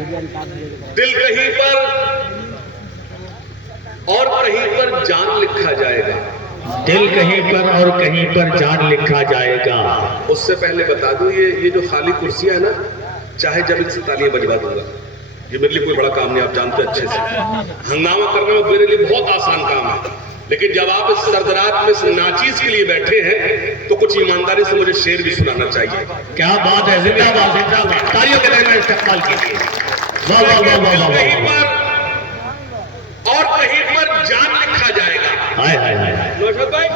दिल कहीं पर और कहीं पर जान लिखा जाएगा। दिल कहीं पर और कहीं पर जान लिखा जाएगा। उससे पहले बता दूं, ये जो खाली कुर्सियां है ना, चाहे जब इनसे तालियां बजवा दूंगा, ये मेरे लिए कोई बड़ा काम नहीं, आप जानते अच्छे से। हंगामा करने में मेरे लिए बहुत आसान काम है, लेकिन जब आप इस सरदरात में इस नाचीज के लिए बैठे हैं तो कुछ ईमानदारी से मुझे शेर भी सुनाना चाहिए। क्या बात है, जिंदाबाद जिंदाबाद, तालियों के में इस्तेमाल कीजिए। वाह वाह वाह वाह वाह। कहीं पर और कहीं पर जान लिखा जाएगा। हाय हाय हाय। नौशाद भाई,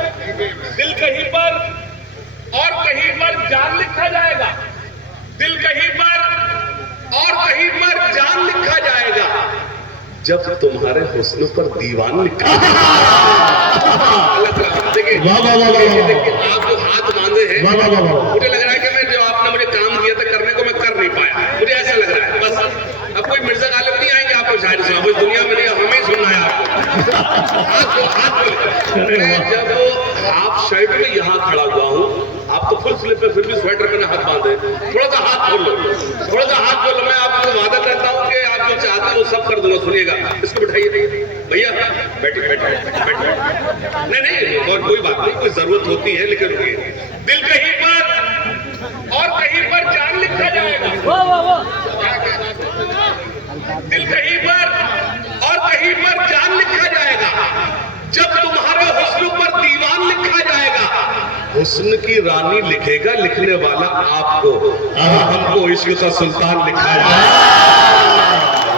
दिल कहीं पर और कहीं पर जान लिखा जाएगा। दिल कहीं पर और कहीं पर जान लिखा जाएगा जब तुम्हारे हुस्न पर दीवान लिखा देखिए। वाह वाह वाह वाह। आप जो हाथ बांधे हैं, वाह वाह वाह वाह। मुझे लग रहा है कि मैं जो आपने मुझे काम दिया था करने को मैं कर नहीं पाया, मुझे ऐसा लग रहा है। बस अब कोई मिर्जा गालिब नहीं आएंगे आपको शायद सुना, कोई दुनिया में नहीं, हमें ही सुनना है आपको। मैं जब हाफ शर्ट में यहाँ खड़ा हुआ हूँ, आप तो फुल स्लीव पे फिर भी स्वेटर में हाथ बांधे, थोड़ा सा हाथ खोल लो, थोड़ा सा हाथ खोल लो। मैं आपको वादा करता हूँ कि आप जो चाहते हैं वो सब कर दूंगा। सुनिएगा, इसको बिठाइए भैया, बैठिए बैठिए बैठिए। नहीं और कोई बात नहीं, कोई जरूरत होती है, लेकिन रुकिए। दिल कहीं पर और कहीं पर जान लिखा जाएगा। दिल कहीं पर और कहीं पर जान लिखा जाएगा जब तुम्हारे हुस्न पर दीवान लिखा जाएगा। हुस्न की रानी लिखेगा लिखने वाला आपको, और हमको इश्क का सुल्तान लिखा जाएगा।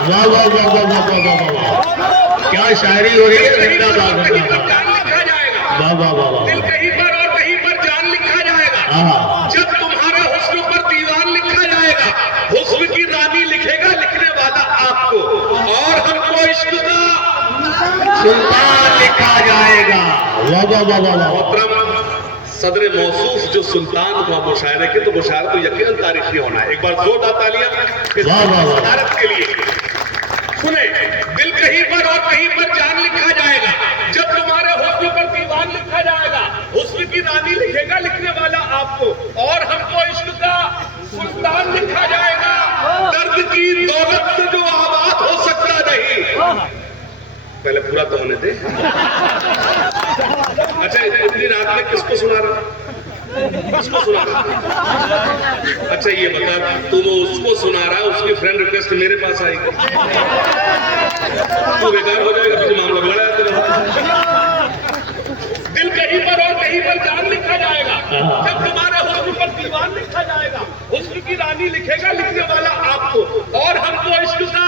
वाह वाह वाह वाह वाह वाह वाह, क्या शायरी हो रही है। कहीं पर जान लिखा जाएगा। वाह वाह वाह वाह। दिल कहीं पर और कहीं पर जान लिखा जाएगा जब तुम्हारे हुस्न पर दीवान लिखा जाएगा। हुस्न की रानी लिखेगा लिखने वाला आपको, और हमको इश्क का सुल्तान लिखा जाएगा। वाह वाह वाह वाह वाह। मोहतरम सदर मौसूफ जो सुल्तान हुआ मुशायरे के, तो मुशायरा तो यकीनन तारीखी होना है। एक बार जोरदार तालियां इस भारत के लिए। सुने, दिल कहीं पर और कहीं पर जान लिखा जाएगा जब तुम्हारे हुस्न पर दीवान लिखा जाएगा। हुस्न की रानी लिखेगा लिखने वाला आपको, और हमको इश्क का सुल्तान लिखा जाएगा। दर्द की दौलत से जो आबाद हो सकता नहीं। पहले पूरा तो होने दे। अच्छा, इतनी रात में किसको सुना रहा, किसको सुना रहा? अच्छा ये बता, तू वो उसको सुना रहा है, उसकी फ्रेंड रिक्वेस्ट मेरे पास आएगी, तू बेकार हो जाएगा, तुझे मामला बिगड़ा है तेरा। दिल कहीं पर और कहीं पर जान लिखा जाएगा जब तुम्हारे हुस्न पर दीवान लिखा जाएगा। हुस्न की रानी लिखेगा लिखने वाला आपको, और हमको इश्क का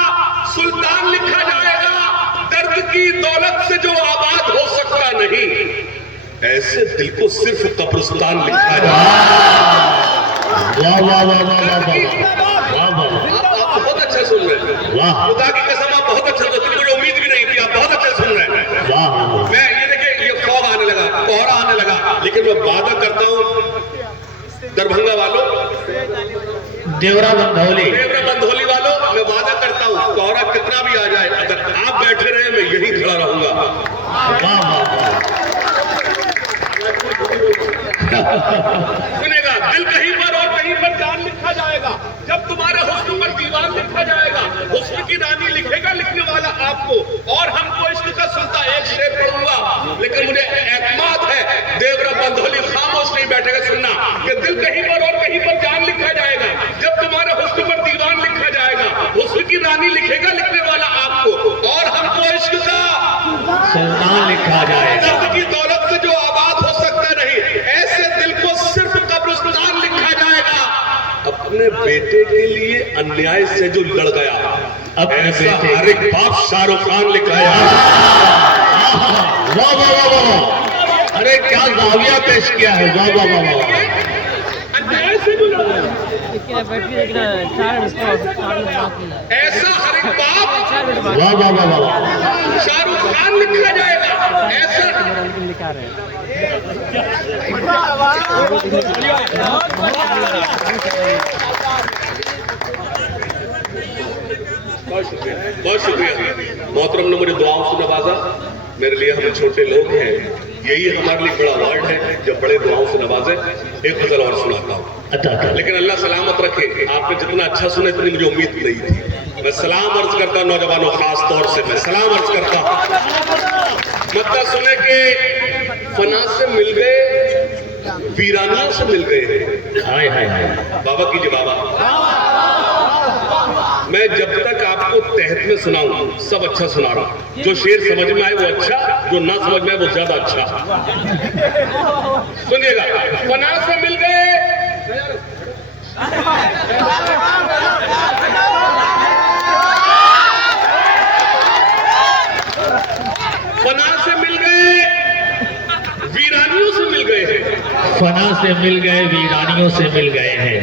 सुल्तान लिखा जाएगा। दर्द की दौलत से जो आबाद हो सकता नहीं, ऐसे दिल को सिर्फ कब्रिस्तान लिखा जाएगा। वाह वाह वाह वाह वाह वाह। आप बहुत अच्छा सुन रहे हैं, वाह। खुदा की कसम आप बहुत अच्छा सुन रहे हैं, मुझे उम्मीद भी नहीं थी, आप बहुत अच्छा सुन रहे हैं। वाह। मैं ये देखिए, ये फॉग आने लगा, कोहरा आने लगा, लेकिन मैं वादा करता हूँ दरभंगा वालों, देवरा बंधौली वालों, मैं वादा करता हूँ कोहरा कितना भी आ जाए, अगर आप बैठे रहे मैं यहीं खड़ा रहूंगा। वाह वाह। सुनेगा, दिल कहीं पर और कहीं पर जान लिखा जाएगा जब तुम्हारे हुस्न पर दीवान लिखा जाएगा। हुस्न की रानी लिखेगा लिखने वाला आपको, और हमको इश्क का सुल्तान। एक शेर पढ़ूंगा, लेकिन मुझे एतमाद है देवरा बंधौली खामोश नहीं बैठेगा सुनना, कि दिल कहीं पर और कहीं पर जान लिखा जाएगा जब तुम्हारे हुस्न पर दीवान लिखा जाएगा। हुस्न की रानी लिखेगा लिखने वाला आपको, और हमको इश्क का सुल्तान लिखा जाएगा। दर्द की दौलत से जो आबाद हो सकता नहीं, ऐसे दिल को सिर्फ कब्रिस्तान लिखा जाएगा। अपने बेटे के लिए अन्याय से जो लड़ गया, अपने ऐसा बेटे हर एक बाप शाहरुख खान लिखाया। वाह वाह वाह वाह। अरे क्या जाविया पेश किया है। वाह वाह वाह वाह। अन्याय से जो लड़ गया, ऐसा हर एक बाप वाह वाह वाह वाह। शाहरुख खान लिखा जाएगा। ऐसा बहुत शुक्रिया। मोहतरम ने मुझे दुआओं से नवाजा, मेरे लिए हम छोटे लोग हैं, यही हमारे लिए बड़ा अवार्ड है जब बड़े दुआओं से नवाजे। एक गजल और सुनाता हूँ, अच्छा, लेकिन अल्लाह सलामत रखे, आपने जितना अच्छा सुना इतनी मुझे उम्मीद नहीं थी। मैं सलाम अर्ज करता हूं नौजवानों, खास तौर से मैं सलाम अर्ज करता हूं। मतलब सुने कि फना से मिल गए, वीरानियों से मिल गए। हाय हाय हाय। बाबा कीजिए बाबा। मैं जब तक आपको तहत में सुनाऊं सब अच्छा सुना रहा हूं। जो शेर समझ में आए वो अच्छा, जो ना समझ में आए वो ज्यादा अच्छा। सुनिएगा, फना से मिल गए, फना से मिल गए, वीरानियों से मिल गए हैं। फना से मिल गए, वीरानियों से मिल गए हैं।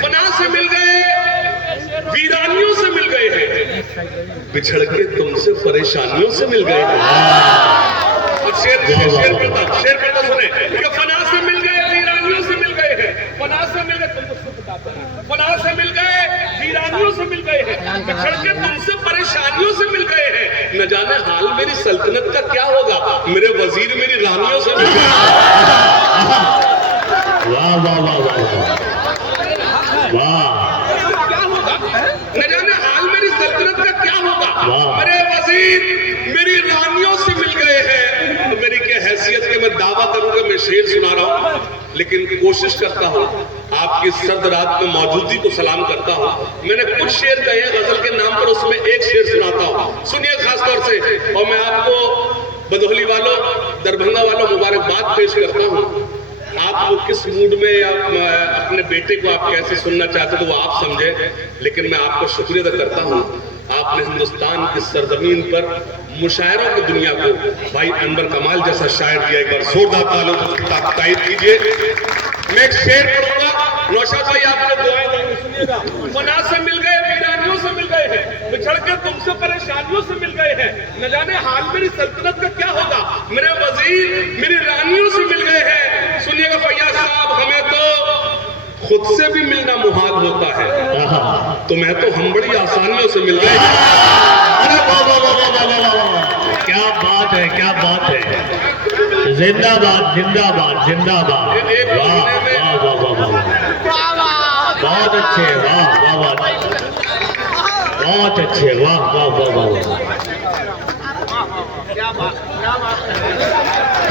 फना से मिल गए, वीरानियों से मिल गए हैं। बिछड़ के तुमसे परेशानियों से मिल गए हैं। और शेर करता सुने कि फना से मिल गए, वीरानियों से मिल गए हैं। फना से मिल गए, तुमको बताता हूं, फना से मिल गए, वीरानियों से मिल गए हैं। बिछड़ के तुमसे परेशानियों से मिल गए हैं। न जाने हाल मेरी सल्तनत का क्या होगा, मेरे वजीर मेरी रानियों से मिल गए। वाह वाह वाह वाह वाह। न जाने हाल मेरी सल्तनत का क्या होगा, मेरे वजीर मेरी रानियों से मिल गए हैं। तो मेरी क्या हैसियत के मैं दावा करूंगा, मैं शेर सुना रहा हूं, लेकिन कोशिश करता हूं आपकी सर्द रात में मौजूदगी को सलाम करता हूं। मैंने कुछ शेर कहे गजल के नाम पर, उसमें एक शेर सुनाता हूं, सुनिए खास तौर से। और मैं आपको बदौली वालों, दरभंगा वालों मुबारकबाद पेश करता हूं। आप वो किस मूड में या अपने बेटे को आप कैसे सुनना चाहते हो वो आप समझे, लेकिन मैं आपका शुक्रिया अदा करता हूं। आपने हिंदुस्तान की सरजमीन पर मुशायरों की दुनिया को भाई अनवर कमाल जैसा शायर दिया। एक बार जोरदार तारीफ कीजिए। मैं एक शेर पढ़ूंगा, नौशाद भाई आपने दुआएं देंगे, सुनिएगा। फना से मिल गए, वीरानियों से मिल गए हैं। बिछड़ के तुमसे परेशानियों से मिल गए हैं। न जाने हाल मेरी सल्तनत का क्या होगा, मेरे वजीर मेरी रानियों से मिल गए हैं। सुनिएगा फैयाज साहब, हमें तो खुद से भी मिलना मुहाल होता है, तो मैं तो हम बड़ी आसानियों से मिल गए। अरे वाह वाह वाह वाह वाह वाह, क्या बात है, क्या बात है। जिंदाबाद जिंदाबाद जिंदाबाद। वाह वाह वाह वाह वाह, बहुत अच्छे, वाह वाह वाह, बहुत अच्छे, वाह वाह वाह वाह।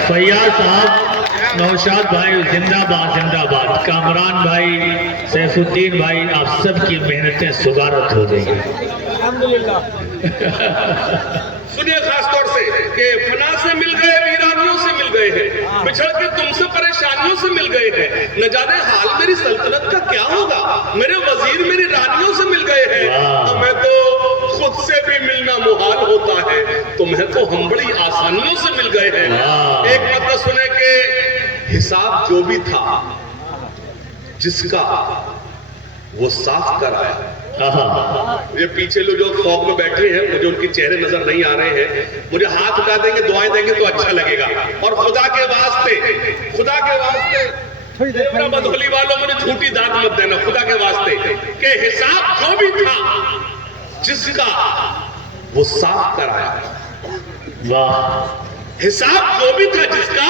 फैयाज साहब, नौशाद भाई जिंदाबाद जिंदाबाद। कामरान भाई, सैफुद्दीन भाई, आप सबकी मेहनतें सुबारत हो गई। सुनिए खास तौर से कि फना से मिल गए, वीरानियों से मिल गए हैं। बिछड़ के तुमसे परेशानियों से मिल गए हैं। न जाने हाल मेरी सल्तनत का क्या होगा, मेरे वजीर मेरी रानियों से मिल गए हैं। मैं तो खुद से भी मिलना मुहाल होता है, तो मैं तो हम बड़ी आसानियों से मिल गए हैं। एक मतलब सुने कि हिसाब जो भी था जिसका वो साफ कराया। ये पीछे लोग जो फॉग में बैठे हैं, मुझे उनके चेहरे नजर नहीं आ रहे हैं, मुझे हाथ उठा देंगे, दुआएं देंगे तो अच्छा लगेगा। और खुदा के वास्ते बदौली वालों, मुझे झूठी दाद मत देना, खुदा के वास्ते कि हिसाब जो भी था जिसका वो साफ कराया। वाह, हिसाब जो भी था जिसका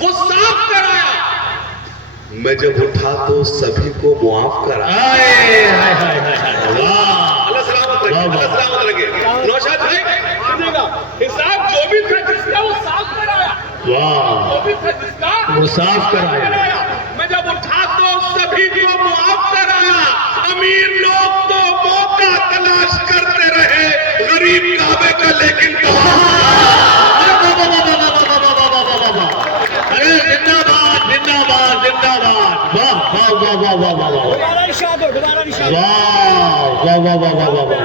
वो साफ कराया। मैं जब उठा तो सभी को मुआफ कराया। अल्लाह सलामत रखे, अल्लाह सलामत रखे। नौशाद भाई सुनिएगा, हिसाब जो भी था जिसका वो साफ कराया। जो भी था जिसका वो साफ कराया। मैं जब उठा तो सभी को मुआफ कराया। अमीर लोग तो मौका तलाश करते रहे, गरीब काबे का लेकिन जिंदाबाद जिंदाबाद जिंदाबाद। वाह वाह वाह वाह वाह वाह वाह, वाह वाह वाह वाह वाह वाह,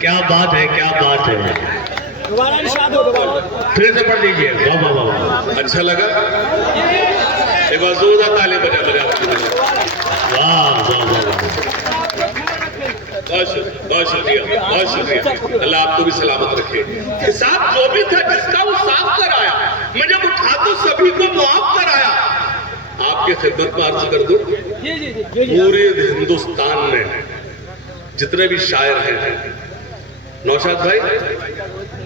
क्या बात है, क्या बात है। फिर से पढ़ लीजिए। वाह वाह वाह, अच्छा लगा। एक बार जोरदार ताली बजा। वाह वाह वाह, बहुत शुक्रिया, बहुत शुक्रिया। अल्लाह आपको भी सलामत रखे। हिसाब जो भी था जिसका वो साफ कराया। मैं जब उठा तो सभी को मुआफ कराया। आपके खिदमत में अर्ज कर दूं, पूरे हिंदुस्तान में जितने भी शायर हैं, नौशाद भाई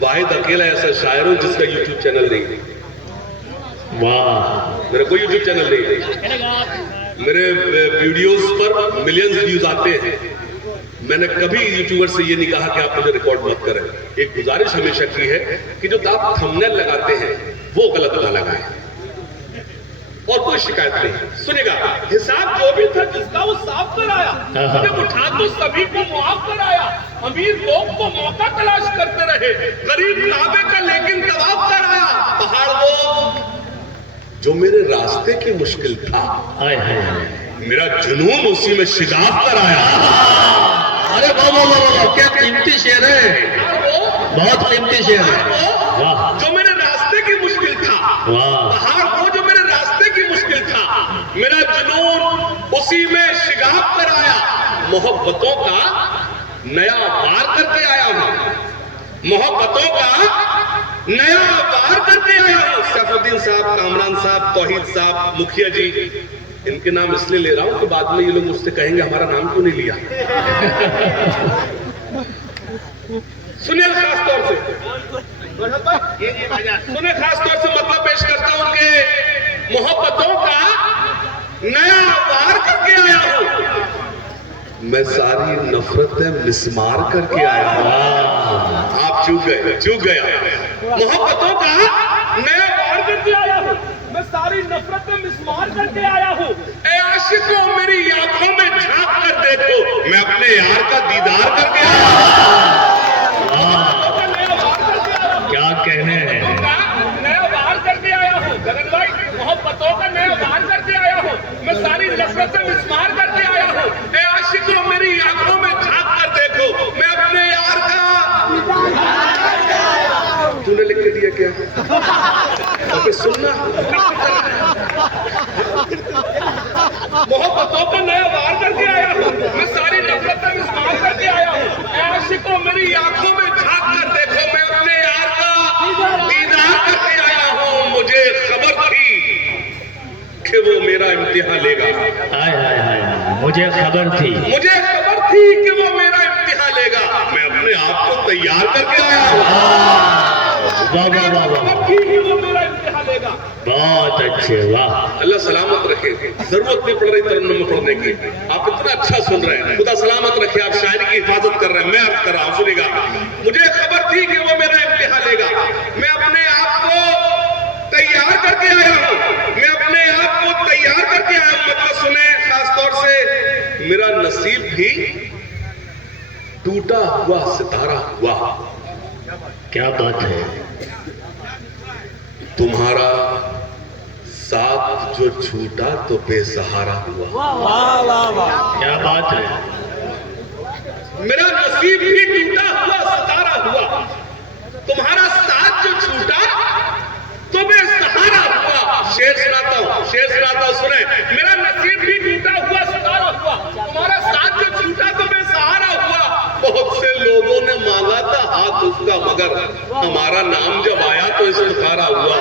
वाहिद अकेला ऐसा शायर हूं जिसका यूट्यूब चैनल नहीं है। वाह, मेरा कोई यूट्यूब चैनल नहीं है। मेरे वीडियोस पर मिलियंस व्यूज आते हैं। मैंने कभी यूट्यूबर से ये नहीं कहा कि आप मुझे रिकॉर्ड मत करें। एक गुजारिश हमेशा की है कि जो आप थंबनेल लगाते हैं वो गलत ना लगाएं, और कोई शिकायत नहीं। सुनेगा, हिसाब जो भी था जिसका वो साफ कराया, जब उठा तो सभी को मुआफ कराया। अमीर लोग तो मौका तलाश करते रहे, गरीब काबे का लेकिन तवाफ कराया। पहाड़ वो जो मेरे रास्ते की मुश्किल था, मेरा जुनून उसी में शिगाफ कराया। अरे वाह, क्या कीमती शेर है, बहुत कीमती शेर है। वाह, जो मेरे रास्ते की मुश्किल था, पहाड़ वो जो मेरे रास्ते की मुश्किल था, मेरा जुनून उसी में शिगाफ कराया। मोहब्बतों का नया वार करके आया हूं, मोहब्बतों का नया वार करके आया हूं। सैफुद्दीन साहब, कामरान साहब, तौहीद साहब, मुखिया जी, इनके नाम इसलिए ले रहा हूं कि बाद में ये लोग मुझसे कहेंगे हमारा नाम क्यों नहीं लिया। सुनिए खास तौर से, सुनिए खास तौर से मतलब पेश करता हूं कि मोहब्बतों का नया वार करके आया हूं, मैं सारी नफरतें मिसमार करके आया हूं। आप चूक गए, चूक गया। मोहब्बतों का नया वार करके आया हूं, मैं सारी नफरतें मिसमार करके आया हूं। ए आशिकों, मेरी आंखों में झांक कर देखो, मैं अपने यार का दीदार करके आया हूं। क्या कहने हैं, नया वार करके आया हूँ गगन भाई, मोहब्बतों का नया वार करके आया हूँ, मैं सारी नफरतें मिसमार करके आया हूँ। ए आशिकों, मेरी आंखों में झांक कर देखो, मैं अपने यार का। तूने लिख के दिया क्या? अबे सुनना, मोहब्बतों का नया वार करके आया हूँ, मैं सारी नफरतें मिसमार करके आया हूँ। ए आशिकों, मेरी आंखों में झांक कर देखो, मैं अपने यार का दीदार करके आया हूँ। मुझे खबर थी कि वो मेरा इम्तिहान लेगा। मुझे खबर थी, मुझे खबर थी कि वो मेरा इम्तिहान लेगा। मैं अपने आप को तैयार करके आया हूँ। वाह वाह वाह वाह, वो मेरा इम्तिहान लेगा। बहुत अच्छे, वाह। अल्लाह सलामत रखे, जरूरत नहीं पड़ रही तरन्नुम में पढ़ने की। आप इतना अच्छा सुन रहे हैं, खुदा सलामत रखे। आप शायरी की हिफाजत कर रहे हैं, मैं अर्ज कर रहा हूँ, सुनिएगा। मुझे खबर थी कि वो मेरा इम्तिहान लेगा, मैं अपने आप को तैयार करके आया हूँ, मैं अपने आप को तैयार करके आया हूँ। मतलब सुने खास तौर से, मेरा नसीब भी टूटा हुआ सितारा हुआ। क्या बात है, तुम्हारा साथ जो छूटा तो बेसहारा हुआ। क्या बात है, मेरा नसीब भी टूटा हुआ सितारा हुआ, तुम्हारा साथ जो छूटा तो बेसहारा हुआ। शेर सुनाता हूँ, शेर सुनाता हूँ, सुने। मेरा नसीब भी टूटा हुआ सितारा हुआ, तुम्हारा साथ जो छूटा तो बेसहारा हुआ। बहुत से लोगों ने मांगा था हाथ उसका, मगर हमारा नाम जब आया तो इस्तिखारा हुआ।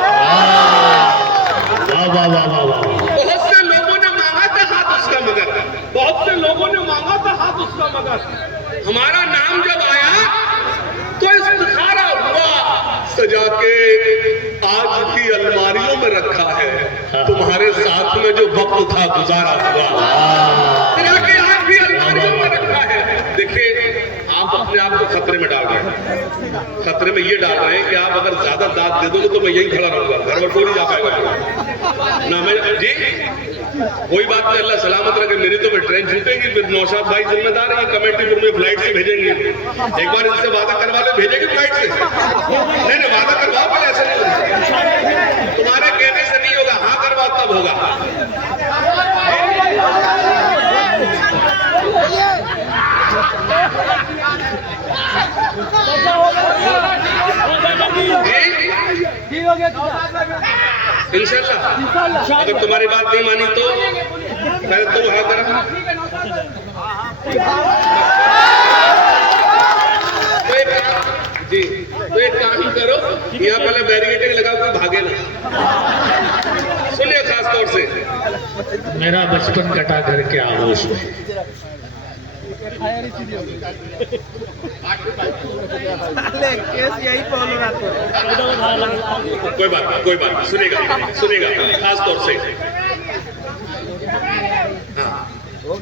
वाह वाह वाह वाह वाह। बहुत से लोगों ने मांगा था हाथ उसका, मगर बहुत से लोगों ने मांगा था हाथ उसका, मगर हमारा नाम जब आया तो इस्तिखारा हुआ। सजा के आज भी अलमारियों में रखा है, तुम्हारे साथ में जो वक्त था गुजारा हुआ। सजा के आज भी अलमारियों में रखा है। देखिए, आप अपने आप को खतरे में डाल रहे हैं, खतरे में ये डाल रहे हैं कि आप अगर ज्यादा दाद दे दोगे तो मैं यही खड़ा रहूंगा, घर में कोई नहीं जा पाएगा ना। मैं जी कोई बात नहीं, अल्लाह सलामत रखे। मेरी तो ट्रेन छूटेगी, फिर नौशाद भाई जिम्मेदार है, कमेटी में फ्लाइट से भेजेंगे। एक बार इनसे वादा करवा ले, भेजेंगे फ्लाइट से। नहीं वादा करवाओ, पहले ऐसे नहीं होगा, तुम्हारे कहने से नहीं होगा, हाँ करवाओ तब होगा। इंशाल्लाह अगर तुम्हारी बात नहीं मानी तो पहले तुम हाँ करा। जी तो एक काम करो, यहाँ पहले बैरिकेडिंग लगाओ, कोई भागे ना। सुनिए खास तौर से, मेरा बचपन कटा घर के आगोश में। कोई बात नहीं, सुनेगा सुनेगा खास तौर से।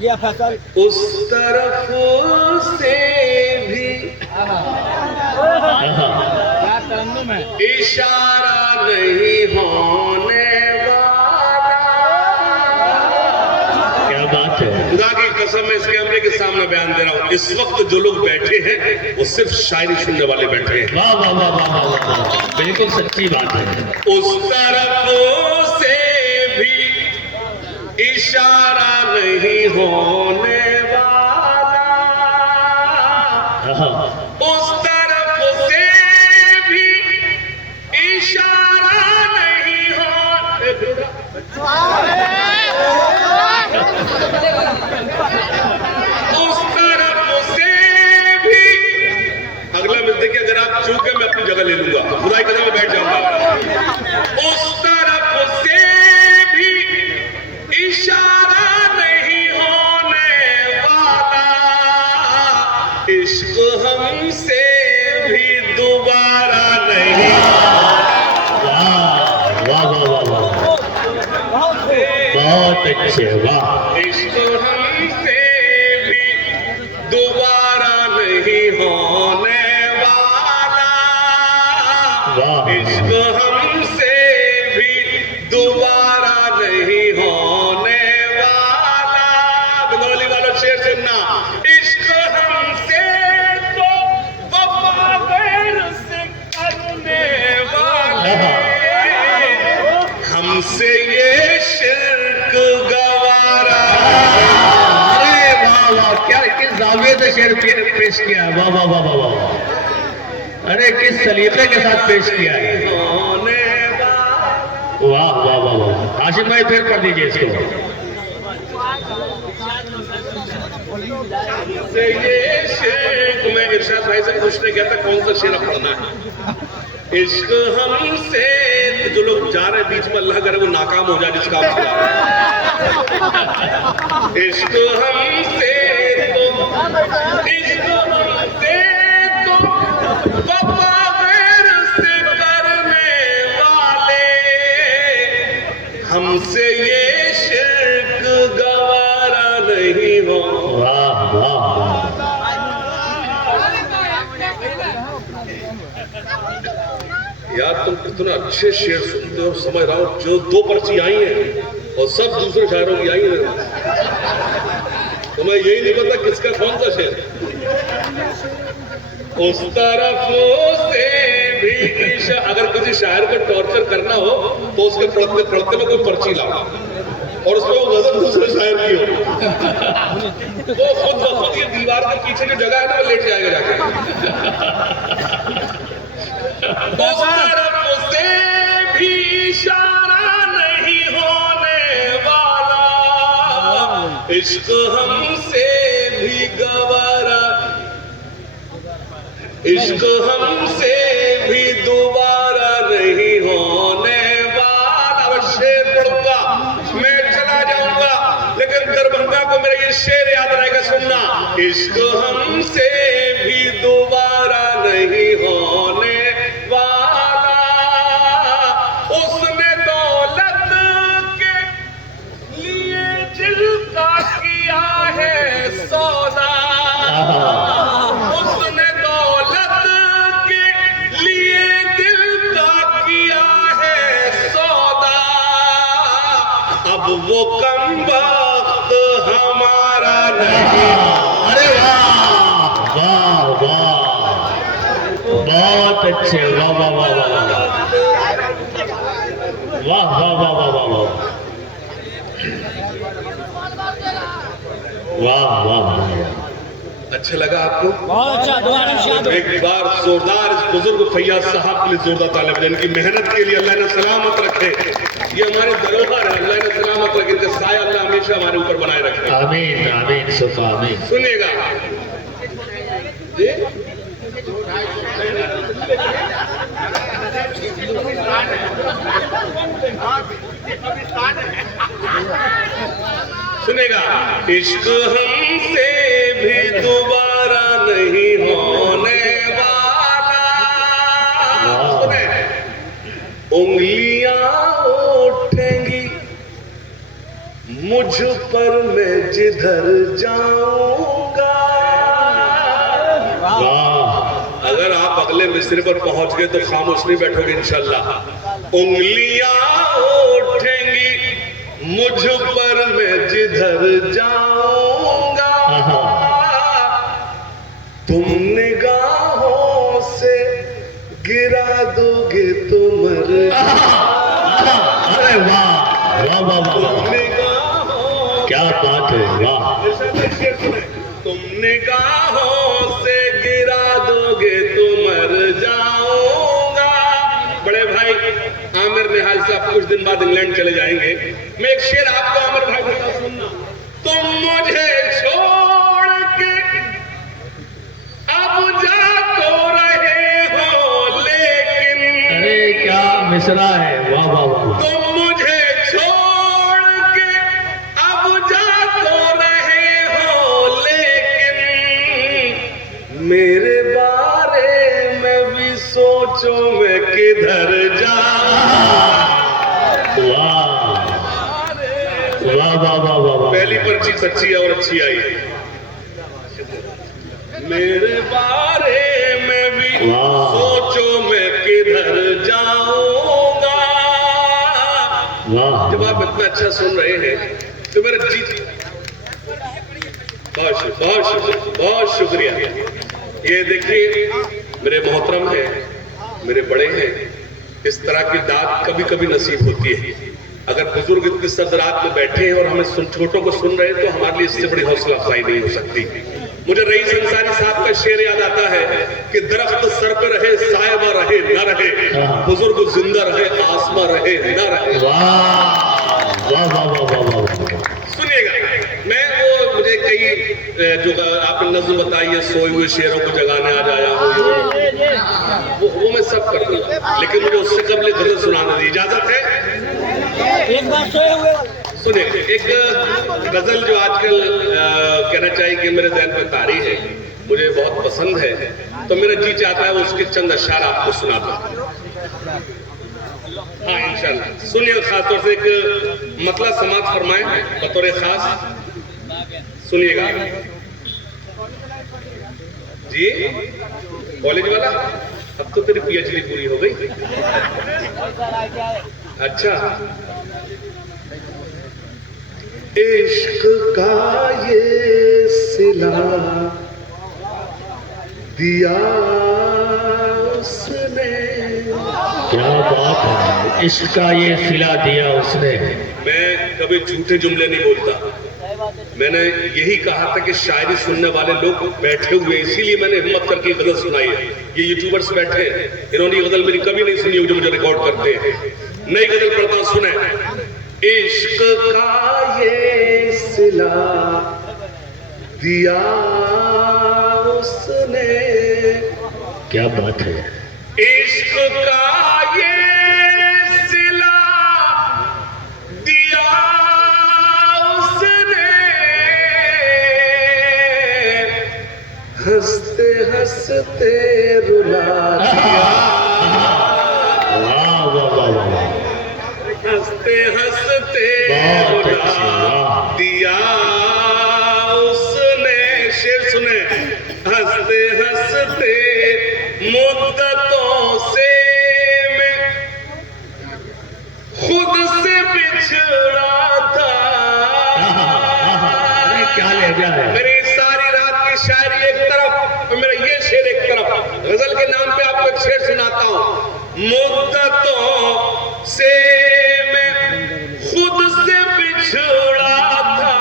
गया फैसल। उस तरफ से भी क्या तरन्नुम है। इशारा नहीं होने वाला। क्या बात है। खुदा की कसम मैं इस कैमरे के सामने बयान दे रहा हूँ, इस वक्त जो लोग बैठे हैं वो सिर्फ शायरी सुनने वाले बैठे हैं। वाह वाह वाह वाह वाह वाह, बिल्कुल सच्ची बात है। उस तरफ से भी इशारा नहीं होने वाला। उस तरफ से भी इशारा नहीं होने। उस तरफ से भी। अगला मिलते कि अगर आप चूके मैं अपनी जगह ले लूंगा, खुदाई कदम में बैठ जाऊंगा। उस तरफ से भी इशारा नहीं होने वाला। इश्क हमसे भी दोबारा नहीं। वाह वाह वाह वाह, बहुत अच्छे, वाह। इश्क हमसे भी दोबारा नहीं होने वाला। वाह। इश्क हमसे भी दोबारा नहीं होने वाला। बंगाली वालों शेर सुनना। इश्क हमसे तो वफा गैर से करने वाले। हमसे ये शिर्क गवारा। अरे वाह वाह, क्या किस जाविये से शेर पेश किया है। वाह वाह वाह वाह वाह, अरे किस सलीके के साथ पेश किया है। होने वाह वाह वाह वाह, हाशिम भाई फिर कर दीजिए इसको। से ये शेर मैं इरशाद भाई से पूछने गया था कौन सा शेर पढ़ना है। इश्क हमसे जो लोग जा रहे हैं बीच में, अल्लाह करे वो नाकाम हो जाए जिसका आप चला रहे हैं। इश्क हमसे तो वफा गैर से करने वाले। हमसे ये शिर्क गवारा नहीं हो। वाह वाह वाह, यार तुम कितना अच्छे शेर सुनते हो, समझ रहा हूँ। जो 2 पर्ची आई हैं और सब दूसरे शायरों की आई हैं, तो मैं यही नहीं पता किसका कौन सा शेर। उस तरफ से भी अगर किसी शायर को टॉर्चर करना हो तो उसके पढ़ते पढ़ते में कोई पर्ची लाओ और उसमें वो गजल दूसरे शायर की हो। वो खुद ब खुद ये दीवार के पीछे जो जगह है ना वो लेट जाएगा जाके। उस तरफ से भी इशारा नहीं होने वाला। इश्क हमसे भी गवारा। इश्क हमसे भी दोबारा नहीं होने वाला। अब शेर पढ़ूंगा मैं चला जाऊंगा, लेकिन दरभंगा को मेरा ये शेर याद रहेगा, सुनना। इश्क हमसे भी दोबारा नहीं होने वाला। उसने दौलत के लिए दिल का किया है सौदा। उसने दौलत के लिए दिल का किया है सौदा। अब वो कम वक्त हमारा नहीं। अरे वाह वाह वाह, बहुत अच्छे, वाह वाह वाह वाह वाह वाह वाह वाह वाह वाह वाह वाह वाह। अच्छा लगा आपको? बहुत अच्छा, दोबारा शाद हो। एक बार जोरदार इस बुजुर्ग फैयाज साहब के लिए जोरदार तालिब बजाएं। इनकी मेहनत के लिए अल्लाह ने सलामत रखे। ये हमारे धरोहर है, अल्लाह ने सलामत रखे। इनका साया अल्लाह हमेशा हमारे ऊपर बनाए रखे। आमीन आमीन सुबह आमीन। सुनिएगा जी। सुनेगा। इश्क हमसे भी दोबारा नहीं होने वाला। सुने, उंगलियां उठेंगी मुझ पर मैं जिधर जाऊंगा। वाह अगर आप अगले मिसरे पर पहुंच गए तो खामोश नहीं बैठोगे इंशाल्लाह। उंगलियां उठेंगी मुझ पर मैं जिधर जाऊंगा। तुम निगाहों से गिरा दोगे तो मर अरे वाह वाह वाह वाह निगाहों क्या बात है वाह तुम निगाहों से गिरा दोगे तो मर जाऊंगा। बड़े भाई आमिर निहाल साहब कुछ दिन बाद इंग्लैंड चले जाएंगे। मैं एक शेर आपको आमिर भाई का सुनना। तुम मुझे छोड़ के अब जा तो रहे हो लेकिन। अरे क्या मिसरा है वाह वाह वाह तुम मुझे छोड़ के अब जा तो रहे हो लेकिन मेरे बारे में भी सोचो मैं किधर जाऊं। वाह वाह वाह वाह वाह वाह पहली पर्ची सच्ची है और अच्छी आई। मेरे बारे में भी वाह। सोचो मैं किधर जाऊंगा। वाह जब आप इतना अच्छा सुन रहे हैं तो मेरा जी बहुत शुक्रिया। ये देखिए मेरे मोहतरम हैं, मेरे बड़े हैं, इस तरह की दाद कभी कभी नसीब होती है। अगर बुजुर्ग इतनी सर्द रात में बैठे हैं और हमें छोटों को सुन रहे हैं तो हमारे लिए इससे बड़ी हौसला अफजाई नहीं हो सकती। मुझे रईस अंसारी साहब का शेर याद आता है कि दरख्त सर पर रहे सायबा रहे न रहे, बुजुर्ग जिंदा रहे आसमा रहे न रहे। वाह वाह वाह वाह वाह वाह सुनिएगा, मैं वो मुझे कई जो आपने नज़्म बताई है सोए हुए शेरों को जगाने आज आया हूँ, वो मैं सब कर दूंगा, लेकिन मुझे उससे कबल गजल सुनाने दी इजाजत है। एक बार सोए हुए सुनिए, एक गजल जो आजकल कहना चाहिए कि मेरे ज़हन पे तारी है, मुझे बहुत पसंद है, तो मेरा जी चाहता है उसके चंद अशार आपको सुनाता। हाँ इंशाल्लाह सुनिए, खासतौर से एक मतला समाज फरमाए बतौर खास, सुनिएगा जी। कॉलेज वाला अब तो तेरी पीएचडी पूरी हो गई। अच्छा, इश्क का ये सिला दिया उसने। क्या बात है, इसका ये सिला दिया उसने। मैं कभी झूठे जुमले नहीं बोलता, मैंने यही कहा था कि शायरी सुनने वाले लोग बैठे हुए, इसीलिए मैंने हिम्मत करके गजल सुनाई है। ये यूट्यूबर्स बैठे हैं, इन्होंने ये गजल मेरी कभी नहीं सुनी जो मुझे रिकॉर्ड करते हैं। नई गजल पढ़ता हूं, सुने। इश्क का ये सिला दिया उसने। क्या बात है, इश्क का ये सिला दिया उसने। हंसते हंसते रुला दिया। वाह वाह वाह वाह, हंसते हंसते बहुत रुला अच्छी, वाह। दिया उसने। शेर सुने। हंसते हंसते मुद्दतों से मैं खुद से बिछड़ा था। अरे क्या ले जाए। मेरी सारी रात की शायरी एक तरफ और मेरा ये शेर एक तरफ। गजल के नाम पे आपको एक शेर सुनाता हूँ। मुद्दतों से मैं खुद से बिछड़ा था।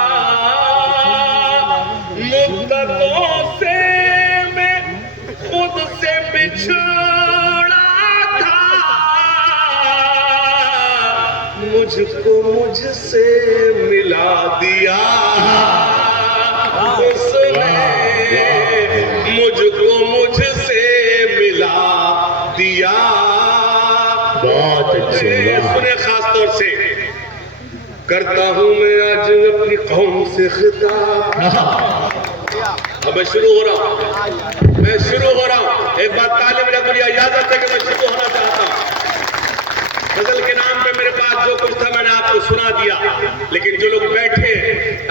मुद्दतों से मैं खुद से बिछड़ा था। मुझको मुझसे मिला दिया उसने। मुझको मुझसे मिला दिया। बहुत अच्छे, वाह। सुने, खास तौर से करता हूं मैं आज अपनी कौम से खिताब। अब मैं शुरू हो रहा हूं, मैं शुरू हो रहा हूं। एक बात तालिब ने मुझे इजाजत है कि मैं शुरू होना चाहता हूं। गजल के नाम पे मेरे पास जो कुछ था मैंने आपको सुना दिया, लेकिन जो लोग बैठे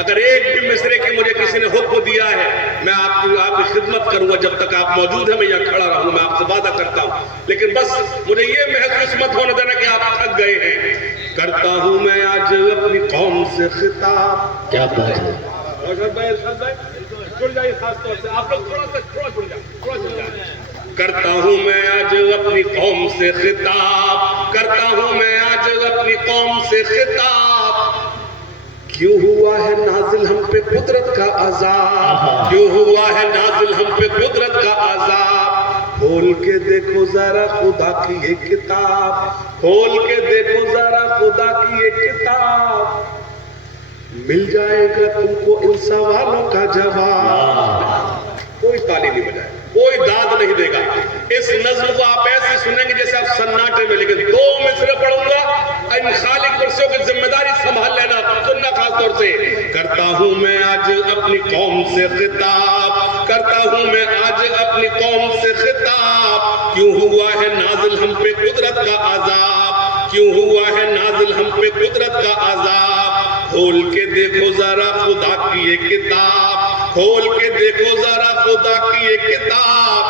अगर एक भी मिसरे की मुझे किसी ने हुक्म दिया है मैं आपकी खिदमत करूंगा। जब तक आप मौजूद हैं मैं यहाँ खड़ा रहूंगा, मैं आपसे वादा करता हूँ। लेकिन बस मुझे ये महसूस मत होने देना कि आप थक गए हैं। करता हूँ मैं आज अपनी कौम से खिताब। क्या बात है। जुड़ जाइए, खास तौर से आप लोग थोड़ा जुड़ जाए। करता हूँ मैं आज अपनी कौम से खिताब, करता हूँ मैं आज अपनी कौम से खिताब। क्यों हुआ है नाजिल हम पे कुदरत का अज़ाब, क्यों हुआ है नाजिल हम पे कुदरत का अज़ाब। खोल के देखो जरा खुदा की ये किताब, खोल के देखो जरा खुदा की ये किताब। मिल जाएगा तुमको इन सवालों का जवाब। कोई ताली नहीं बजाए, कोई दाद नहीं देगा। इस नज्म को आप ऐसे सुनेंगे जैसे आप सन्नाटे में, लेकिन 2 मिसरे पढ़ूंगा। इन खाली कुर्सियों की जिम्मेदारी संभाल लेना, सुनना खास तौर से। करता हूं मैं आज अपनी कौम से खिताब, करता हूं मैं आज अपनी कौम से खिताब। क्यों हुआ है नाजिल हम पे कुदरत का अज़ाब, क्यों हुआ है नाजिल हम पे कुदरत का अज़ाब। खोल के देखो जरा खुदा की ये किताब, खोल के देखो जरा खुदा की ये किताब।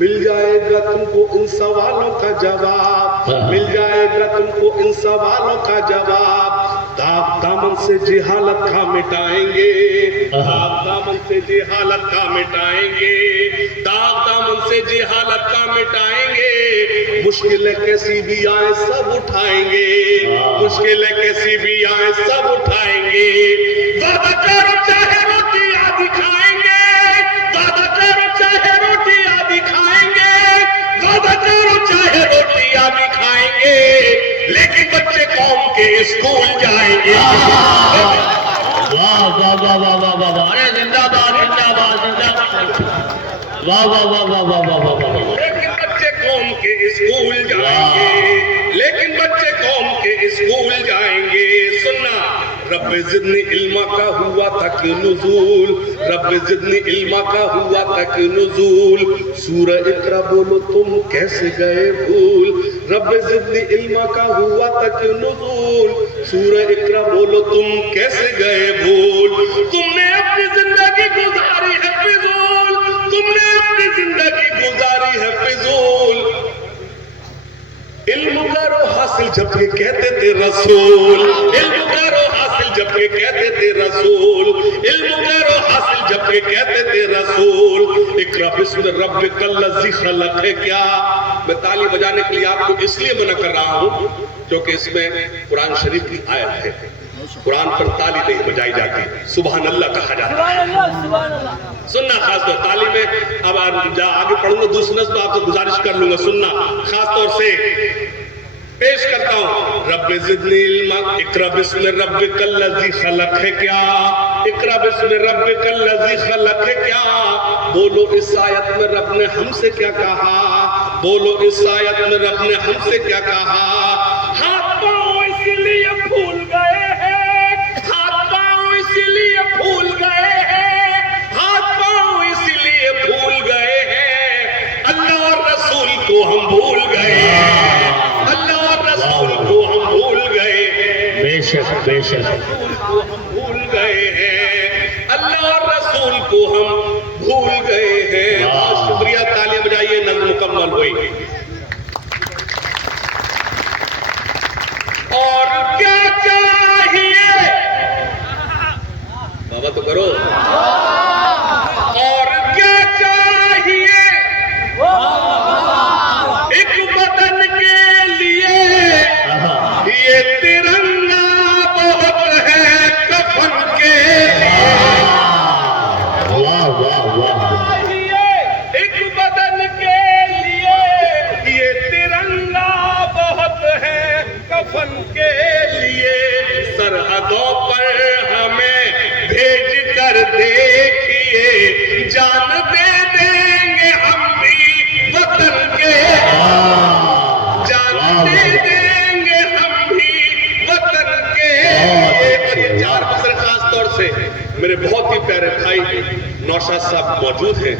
मिल जाएगा तुमको इन सवालों का जवाब, मिल जाएगा तुमको इन सवालों का जवाब। दाग दामन से जिहालत का मिटाएंगे, दाग दामन से जिहालत का मिटाएंगे, दाग दामन से जिहालत का मिटाएंगे। मुश्किलें कैसी भी आए सब उठाएंगे, मुश्किलें कैसी भी आए सब उठाएंगे। वादा करो चाहे रोटी आदि खाएंगे, वादा करो चाहे रोटी आदि खाएंगे, वादा करो चाहे रोटी आदि खाएंगे। लेकिन बच्चे कौम के स्कूल जाएंगे। वाह वाह वाह वाह वाह वाह वाह। अरे जिंदाबाद जिंदाबाद जिंदाबाद। वाह वाह वाह वाह वाह वाह वाह वाह। लेकिन बच्चे कौम के स्कूल जाएंगे, लेकिन बच्चे कौम के स्कूल जाएंगे। सुनना, रब ज़िदनी इल्मा का हुआ था कि नुज़ूल, रब ज़िदनी इल्मा का हुआ था कि नुज़ूल। सूरह इक़रा बोलो तुम कैसे गए भूल, रब ज़िदनी इल्मा का हुआ था कि नुज़ूल। सूरह इक़रा बोलो तुम कैसे गए भूल। तुमने अपनी जिंदगी गुजारी है फिजूल, तुमने अपनी जिंदगी गुजारी है फिजूल। इल्म करो हासिल जब ये कहते थे रसूल, इल्म करो हासिल जब ये कहते थे रसूल, इल्म करो हासिल जब ये कहते थे रसूल। इक़रा बिस्म रब्बिकल लज़ी खलक़ है क्या। मैं ताली बजाने के लिए आपको इसलिए मना कर रहा हूँ क्योंकि इसमें कुरान शरीफ की आयत है। कुरान पर ताली नहीं बजाई जाती, सुभान अल्लाह कहा जाता है। सुनना खास तौर ताली में, अब आगे पढ़ूंगा दूसरी नज़्म आपसे गुजारिश कर लूंगा, सुनना खास तौर से पेश करता हूँ। रब्बे ज़िदनी इल्मा, इक़रा बिस्म रब्बिकल लज़ी खलक़ है क्या, इक़रा बिस्म रब्बिकल लज़ी खलक़ है क्या। बोलो इस आयत में रब ने हमसे क्या कहा, बोलो इस आयत में रब ने हमसे क्या कहा। हाथ पाँव इसलिए फूल गए हैं, हाथ पाँव इसलिए फूल गए हैं, हाथ पाँव इसलिए भूल गए हैं। अल्लाह और रसूल को हम भूल गए, अल्लाह और रसूल को हम भूल गए हैं। बेशक बेशक रसूल को हम भूल गए हैं, अल्लाह और रसूल को हम भूल गए हैं। बहुत शुक्रिया, तालियां बजाइए, नज़्म मुकम्मल हुई। और क्या चाहिए बाबा तो करो। और क्या चाहिए एक वतन के लिए, ये तिरंगा बहुत है कफन के लिए। वाह वाह वाह। एक वतन के लिए ये तिरंगा बहुत है कफन के लिए। सरहदों पर हमें भेज कर देखिए, जान दे देंगे हम भी वतन के, जान दे देंगे हम भी वतन के। और ये 4 मिसरे खास तौर से मेरे बहुत ही प्यारे भाई नौशाद साहब मौजूद हैं।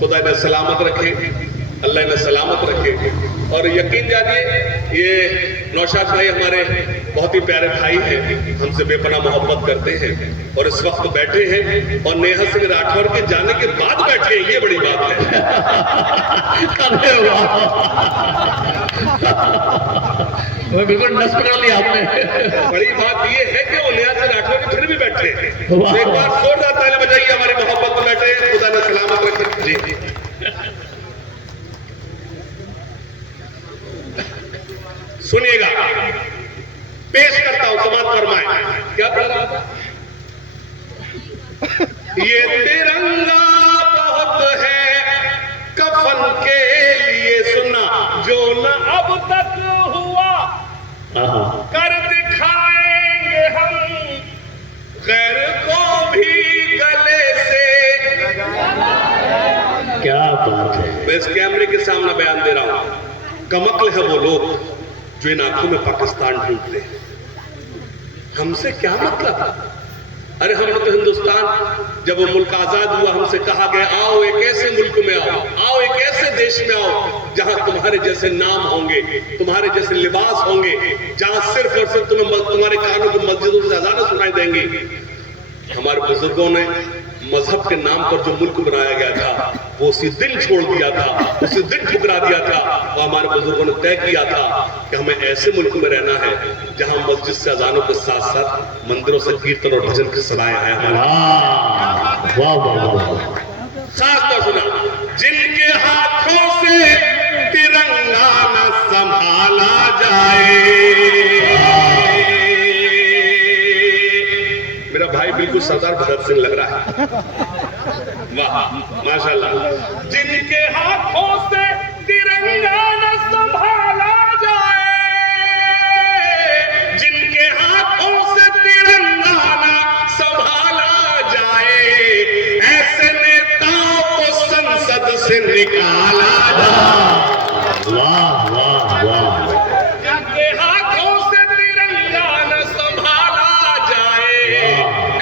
खुदा ने सलामत रखे, अल्लाह ने सलामत रखे। और यकीन जानिए ये नौशाद भाई हमारे बहुत ही प्यारे भाई हैं, हमसे बेपनाह मोहब्बत करते हैं और इस वक्त बैठे हैं और नेहा सिंह राठौर के जाने के बाद बैठे हैं, ये बड़ी बात है। अरे वाह, वो बिल्कुल नस पकड़ लिया आपने। बड़ी बात ये है कि वो नेहा सिंह राठौर के फिर भी बैठे हैं। वाह। एक बार जोरदार ताली बजाइए हमारी मोहब्बत में बैठे हैं, खुदा ने सलामत रखे जी। सुनिएगा, पेश करता हूं, समाज फरमाए। क्या कर रहा था? ये तिरंगा बहुत है कफन के लिए सुना, जो न अब तक हुआ कर दिखाएंगे हम, गैर को भी गले से। क्या बात है। मैं इस कैमरे के सामने बयान दे रहा हूं, कमक्ल है वो लोग जो इन आंखों में पाकिस्तान ढूंढते हैं। हमसे क्या मतलब? अरे हमने तो हिंदुस्तान, जब वो मुल्क आजाद हुआ, हमसे कहा गया आओ एक ऐसे मुल्क में आओ, आओ एक ऐसे देश में आओ जहां तुम्हारे जैसे नाम होंगे, तुम्हारे जैसे लिबास होंगे, जहां सिर्फ और सिर्फ तुम्हें तुम्हारे कानों को मस्जिदों से अज़ानें सुनाई देंगी। हमारे बुजुर्गों ने मजहब के नाम पर जो मुल्क बनाया गया था, वो उसी दिन छोड़ दिया था, उसी दिन ठुकरा दिया था। और हमारे बुजुर्गों ने तय किया था कि हमें ऐसे मुल्क में रहना है जहां मस्जिद से अजानों के साथ साथ मंदिरों से कीर्तन और भजन की सदाएं आए। वाह वाह वाह। साथ तो सुना, जिनके हाथों से तिरंगा न संभाला जाए। मेरा भाई बिल्कुल सरदार भगत सिंह लग रहा है। वाह माशाल्लाह। जिनके हाथों से तिरंगा न संभाला जाए, जिनके हाथों से तिरंगा न संभाला जाए, ऐसे नेताओं को संसद से निकाला जाए। वाह वाह वाह। जिनके हाथों से तिरंगा न संभाला जाए,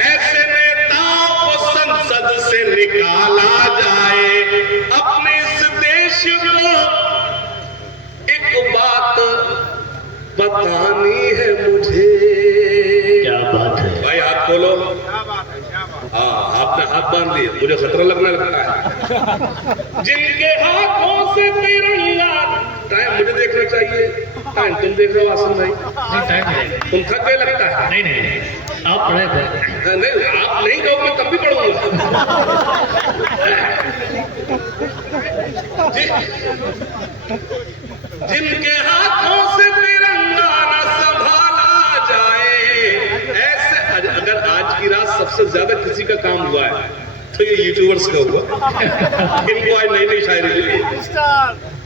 ऐसे नेताओं को संसद से निकाला जाए। अपने इस देश को एक बात बतानी है मुझे। क्या बात है। भाई हाथ खोलो। हाँ, आपने हाथ बांध दिए, मुझे खतरा लगने लगता है। जिनके हाथों से तिरंगा, टाइम मुझे देखना चाहिए, टाइम तुम देख रहे हो आसिम भाई? तुम थक गए लगता है। नहीं नहीं, आप पढ़े थे। नहीं, आप नहीं कहो, मैं तब भी पढ़ूंगा। जिनके हाथों से तिरंगा न संभाला जाए, ऐसे अगर आज की रात सबसे ज्यादा किसी का काम हुआ है तो ये यूट्यूबर्स का हुआ। इनको आज नई नई शायरी मिली।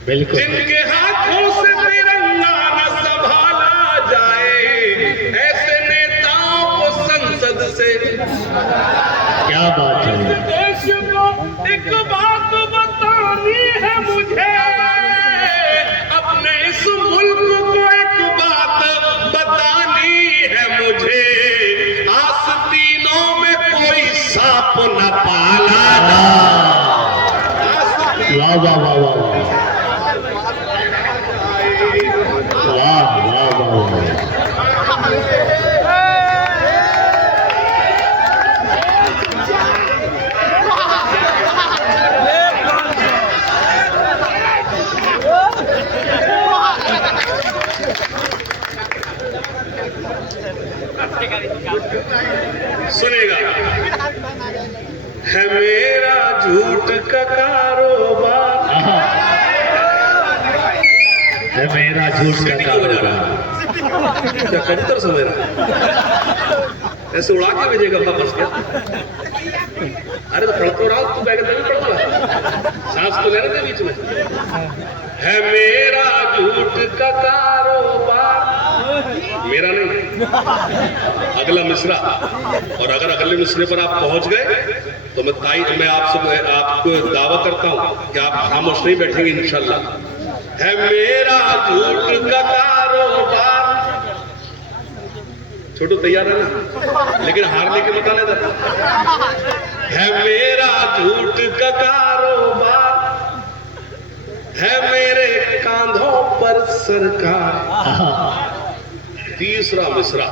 बिल्कुल। जिनके हाथों से तिरंगा न संभाला जाए, ऐसे नेताओं को संसद से। क्या बात है। देश को एक बात बतानी है मुझे, अपने इस मुल्क को एक बात बतानी है मुझे। आस्तीनों में कोई सांप न पाला जाए। वाह वाह वाह वाह वाह वाह वाह वाह। सुनेगा, है मेरा झूठ का कारोबार, है मेरा झूठ का कारोबार। क्या कबूतर समझ रहा? ऐसे उड़ा के भेजेगा वापस क्या? अरे तो पढ़ तो रहा हूं, तू बैग भी पढ़ूंगा, सांस तो लेने दे बीच में। है मेरा झूठ का कारोबार, मेरा नहीं, अगला मिसरा। और अगर अगले मिसरे पर आप पहुंच गए तो मैं आपको दावा करता हूं कि आप खामोश नहीं बैठेंगे इंशाल्लाह। है मेरा झूठ का कारोबार। छोटू तैयार है ना, लेकिन हारने के मत आने देता। है मेरा झूठ का कारोबार, है मेरे कांधों पर पर सरकार। तीसरा मिसरा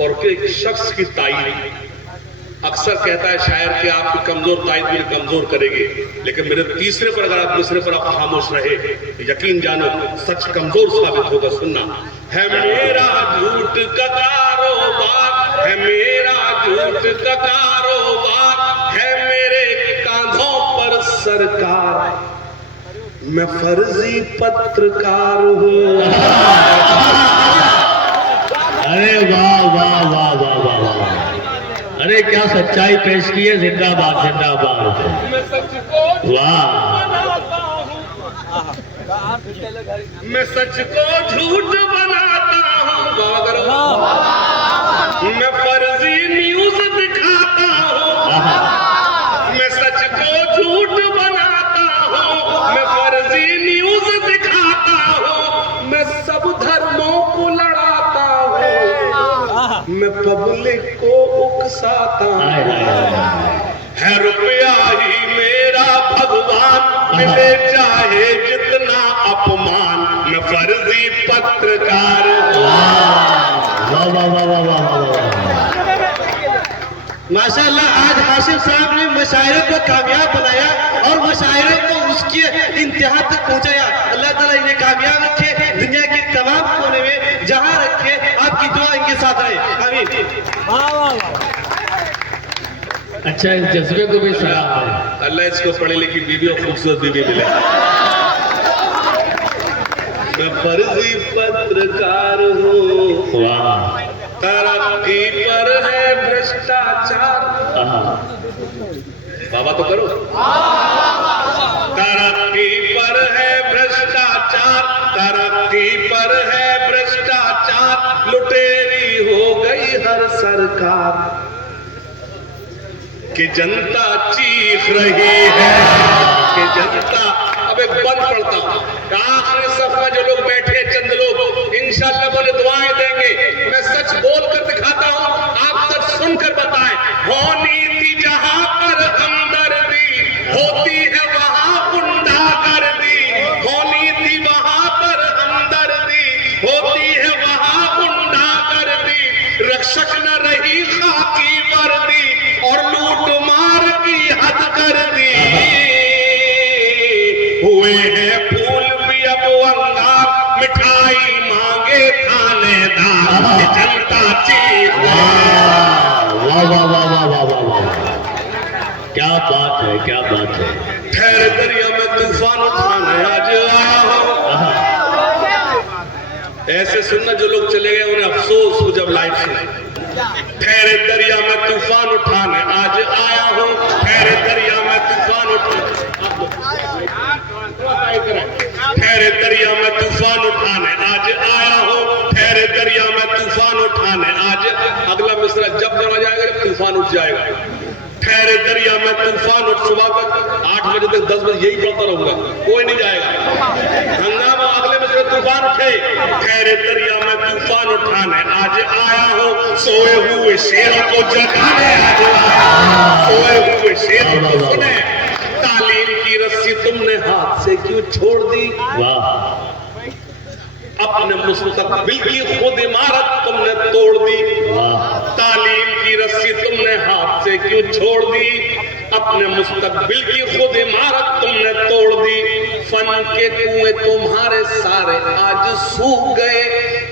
और के एक शख्स की तारीफ। अक्सर कहता है शायर कि आपकी कमजोर तारीफ मुझे कमजोर करेगी, लेकिन मेरे तीसरे पर अगर आप मिसरे पर आप खामोश रहे, यकीन जानो सच कमजोर साबित होगा। सुनना है मेरा झूठ का कारोबार, है मेरा झूठ का कारोबार, है मेरे कांधों पर सरकार, मैं फर्जी पत्रकार हूँ। अरे वाह वाह वाह वाह वाह वाह, अरे क्या सच्चाई पेश की है। जिंदाबाद जिंदाबाद, वाह। मैं सच को झूठ बनाता हूँ, मैं फर्जी न्यूज दिखाता हूँ, मैं सच को झूठ बनाता हूँ, मैं फर्जी न्यूज दिखाता हूँ, मैं सब धर्मों को लड़ाता हूँ, मैं पब्लिक को उकसाता हूँ। है रुपया ही मेरा भगवान, मिले चाहे जितना अपमान, मैं फर्जी पत्रकार। वाह वाह वाह वाह वाह वाह। माशाअल्लाह, आज हाशिम साहब ने मशायरे को कामयाब बनाया और मशायरे को उसके इंतहा तक पहुंचाया। अल्लाह ताला इन्हें कामयाब रखे, दुनिया के तमाम कोने में जहां रखे, आपकी दुआ इनके साथ रहे, आमीन। अच्छा, इस जज्बे को भी सलाम है। अल्लाह इसको पढ़े लिखी बीवी और खूबसूरत बीवी मिले। मैं फर्जी पत्रकार हूँ, वाह। तरक्की पर है भ्रष्टाचार। बाबा तो करो। तरक्की पर है भ्रष्टाचार, तरक्की पर है भ्रष्टाचार, लुटेरी हो गई हर सरकार, कि जनता चीख रही है, कि जनता। अब एक बंद पड़ता हूं, आखिरी सफ में जो लोग बैठे चंद लोग इंशाअल्लाह मुझे दुआएं देंगे। मैं सच बोल कर दिखाता हूं, आप सच सुनकर बताएं। हो नीति जहां पर हमदर्दी होती है वहां गुंडागर्दी, हो नीति वहां पर हमदर्दी होती है वहां गुंडागर्दी, रक्षक न रही खाकी वर्दी और लूट मार की हद कर दी, हुए हैं फूल भी अब अंगार, मिठाई मांगे थानेदार, जनता चीख। वाह वाह वाह वाह वाह वाह वाह, क्या बात है, क्या बात है। ठहरे दरिया में तूफान उठाने आज आया हूं। ऐसे सुनना जो लोग चले गए उन्हें अफसोस हो जब लाइफ सुने। ठहरे दरिया में तूफान उठाने आज आया हूँ, ठहरे दरिया में तूफान उठाने, ठहरे दरिया में तूफान उठाने आज आया हूँ, ठहरे दरिया में तूफान उठाने आज। अगला मिसरा जब जमा जाएगा जब तूफान उठ जाएगा। ठहरे दरिया में तूफान उठ, सुबह तक 8 बजे तक 10 बजे यही पढ़ता रहूंगा, कोई नहीं जाएगा। हंगामा अगले मिसरे तूफान उठे। ठहरे दरिया में तूफान उठाने आज आया हूँ, सोए हुए शेरों को जगाने आज आया हूँ, सोए हुए शेरों को सुने। तालीम की रस्सी तुमने हाथ से क्यों छोड़ दी, वाह। अपने मुस्तकबिल की खुद इमारत तुमने तोड़ दी, वाह। तालीम की रस्सी तुमने हाथ से क्यों छोड़ दी, अपने मुस्तकबिल की खुद इमारत तुमने तोड़ दी। फन के कुएं तुम्हारे सारे आज सूख गए,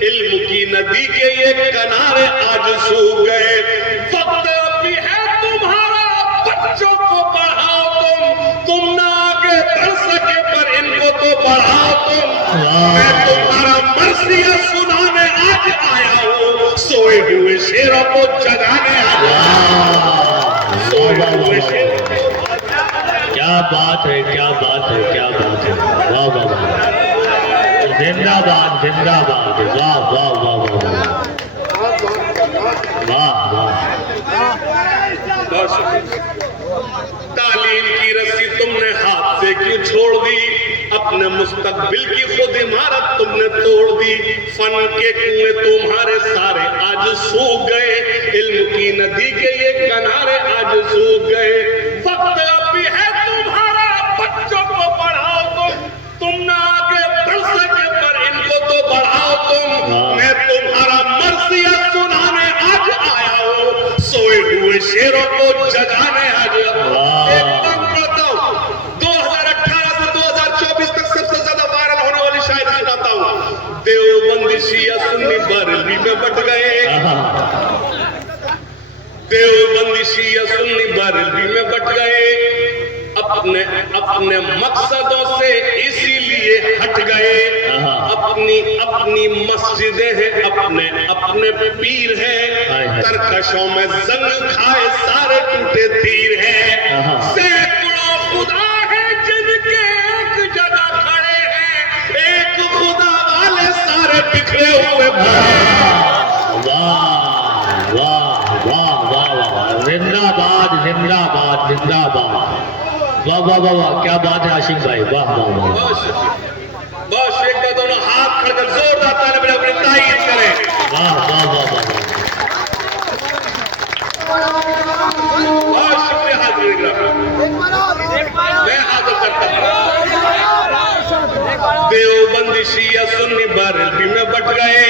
इल्म की नदी के ये किनारे आज सूख गए। वक्त अभी है तुम्हारा, बच्चों को पढ़ाओ तुम ना आगे बढ़ सके पर इनको तो बढ़ाओ तुम। मैं तुम्हारा मर्सिया सुनाने आज आया हूँ, सोए हुए शेरों को जगाने आया हूँ, सोए हुए शेरों को। क्या बात है, क्या बात है, क्या बात है। वाह वाह वाह, जिंदाबाद जिंदाबाद, वाह वाह वाह वाह वाह वाह। तालीम की रस्सी तुमने हाथ से क्यों छोड़ दी, अपने मुस्तकबिल की खुद इमारत तुमने तोड़ दी। फन के कुएं तुम्हारे सारे आज सूख गए, इल्म की नदी के ये किनारे आज सूख गए। वक्त अभी है तुम्हारा, बच्चों को पढ़ाओ तुम ना आगे बढ़ सके शेरों को जगाने आ गया। वाह। एक काम करता हूँ, 2018 से 2024 तक सबसे ज्यादा वायरल होने वाली शायरी सुनाता हूँ। देवबंदी शिया सुन्नी बरेलवी में बट गए, देवबंदी शिया सुन्नी बरेलवी में बट गए, अपने अपने मकसदों से इसीलिए हट गए। अपनी अपनी मस्जिदें हैं, अपने अपने पीर हैं, तरकशों में जंग खाए सारे टूटे तीर हैं। सैकड़ों खुदा है जिनके एक जगह खड़े हैं, एक खुदा वाले सारे बिखरे हुए वाह वाह वाह वाह वाह, जिंदाबाद जिंदाबाद जिंदाबाद, वाह वाह वाह वाह, क्या बात है आशिक भाई, वाह वाह वाह। बस एक बार दोनों हाथ खड़कर जोरदार ताली बजा अपनी तारीफ करें। वाह वाह वाह वाह, बहुत शुक्रिया हाजिर मैं हाजिर करता हूँ। देवबंदी शिया सुन्नी बरेलवी में बट गए,